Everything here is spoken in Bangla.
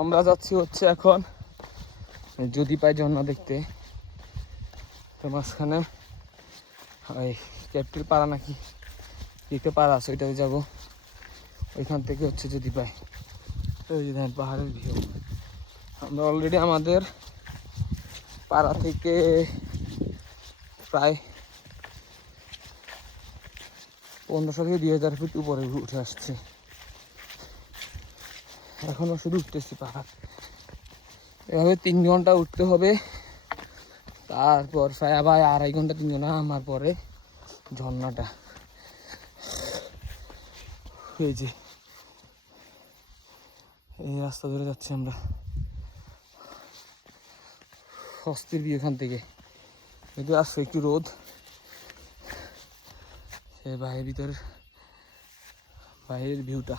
আমরা যাচ্ছি হচ্ছে এখন যদি পাই ঝর্ণা দেখতে। তো মাঝখানে ওই ক্যাপিটাল পাড়া নাকি দিতে পাড়া আছে, ওইটাতে যাবো। ওইখান থেকে হচ্ছে যদি পাই। ওই যে দেখেন পাহাড়ের ভিউ। আমরা অলরেডি আমাদের পাড়া থেকে প্রায় 1500 থেকে 2000 ফিট উপরে উঠে আসছে। এখনো শুধু উঠতেছি পাহাড়। এভাবে 3 ঘন্টা উঠতে হবে, তারপর প্রায় আবার 2.5 ঘন্টা 3 ঘন্টা আমার পরে ঝর্ণাটা। এই যে এই রাস্তা ধরে যাচ্ছি আমরা, অস্থির ভিউ এখান থেকে। যদি আসছে একটু রোদ, সে বাইরের ভিউটা।